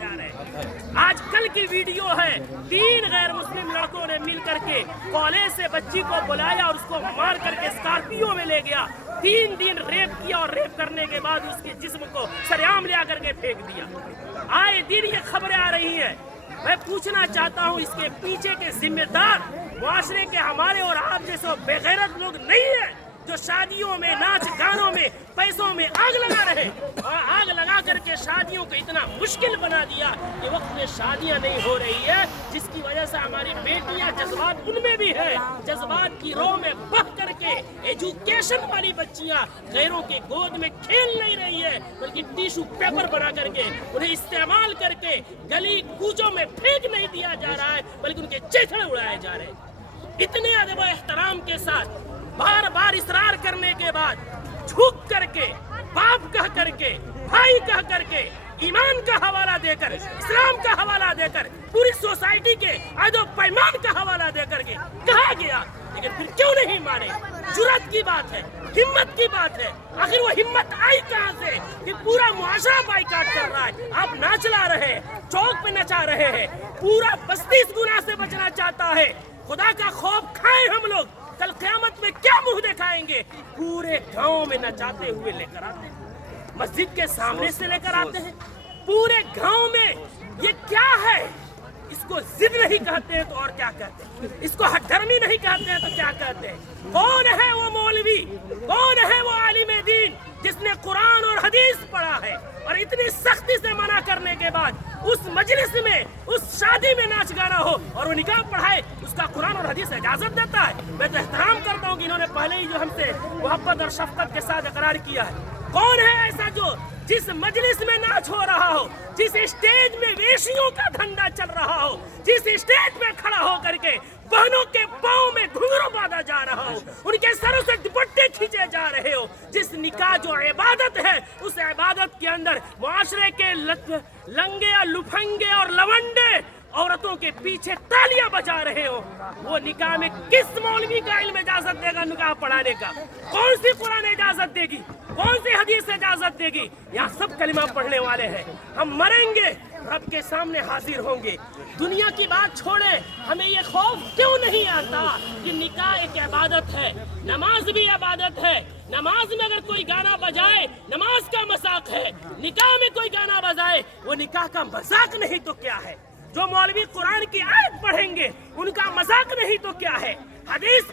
जा रहे हैं। आज कल की वीडियो है, 3 गैर मुस्लिम लड़कों ने मिल करके कॉलेज से बच्ची को बुलाया और उसको मार करके स्कॉर्पियो में ले गया। 3 दिन रेप किया और रेप करने के बाद उसके जिस्म को सरेआम ले करके फेंक दिया। आए दिन ये खबरें आ रही हैं। मैं पूछना चाहता हूँ, इसके पीछे के जिम्मेदार मुआशरे के हमारे और आप जैसे बेगैरत लोग नहीं है जो शादियों में, नाच गानों में, पैसों में आग लगा रहे और आग लगा करके शादियों को इतना मुश्किल बना दिया कि वक्त में शादियां नहीं हो रही है, जिसकी वजह से हमारी बेटियां, जज्बात उनमें भी है, जज्बात की रो में बह करके एजुकेशन वाली बच्चियां गैरों के गोद में खेल नहीं रही है, बल्कि टिश्यू पेपर बना करके उन्हें इस्तेमाल करके गली कूचों में फेंक नहीं दिया जा रहा है, बल्कि उनके चेहरे उड़ाए जा रहे हैं। इतने अदब एहतराम के साथ बार बार इसरार करने के बाद झुक करके, बाप कह करके, भाई कह करके, ईमान का हवाला देकर, इस्लाम का हवाला देकर, पूरी सोसाइटी के आदो पैमान का हवाला देकर के कहा गया, लेकिन फिर क्यों नहीं माने? जुर्रत की बात है, हिम्मत की बात है। आखिर वो हिम्मत आई कहां से कि पूरा मुआशरा बाइकाट कर रहा है? आप ना चला रहे हैं, चौक पे नचा रहे हैं, पूरा बस्ती इस गुनाह से बचना चाहता है। खुदा का खौफ खाए हम लोग, कल क़यामत में क्या मुंह दिखाएंगे? पूरे गांव में नचाते हुए लेकर आते हैं, मस्जिद के सामने से लेकर आते हैं, पूरे गांव में। ये क्या है? इसको जिद नहीं कहते हैं तो और क्या कहते हैं? इसको हठधर्मी नहीं कहते हैं तो क्या कहते हैं? कौन है वो मौलवी, कौन है वो आलिम दीन जिसने कुरान और हदीस पढ़ा है और इतनी सख्ती से मना करने के बाद उस मजलिस में, उस शादी में नाच गाना हो और वो निकाह पढ़ाए, उसका कुरान और हदीस इजाजत देता है? मैं तो एहतराम करता हूँ कि इन्होंने पहले ही जो हमसे मोहब्बत और शफकत के साथ इकरार किया है। कौन है ऐसा जो जिस मजलिस में नाच हो रहा हो, जिस स्टेज में वेशियों का धंधा चल रहा हो, जिस स्टेज में खड़ा हो करके बहनों के पाँव में घुंघरू बांधा जा रहा हो, उनके सरों से दुपट्टे खींचे जा रहे हो, जिस निकाह जो इबादत है उस इबादत के अंदर मुआशरे के लंगे और लुफंगे और लवंडे औरतों के पीछे तालियां बजा रहे हो, वो निकाह में किस मौलवी का इल्म इजाजत देगा निकाह पढ़ाने का? कौन सी कुरान इजाजत देगी? कौन सी हदीस इजाजत देगी? यहाँ सब कलिमा पढ़ने वाले हैं। हम मरेंगे, रब के सामने हाजिर होंगे। दुनिया की बात छोड़े, हमें ये खौफ क्यों नहीं आता कि निकाह एक इबादत है, नमाज भी इबादत है। नमाज में अगर कोई गाना बजाए, नमाज का मजाक है। निकाह में कोई गाना बजाए, वो निकाह का मजाक नहीं तो क्या है? जो मौलवी कुरान की आयत पढ़ेंगे उनका मजाक नहीं तो क्या है? हदीस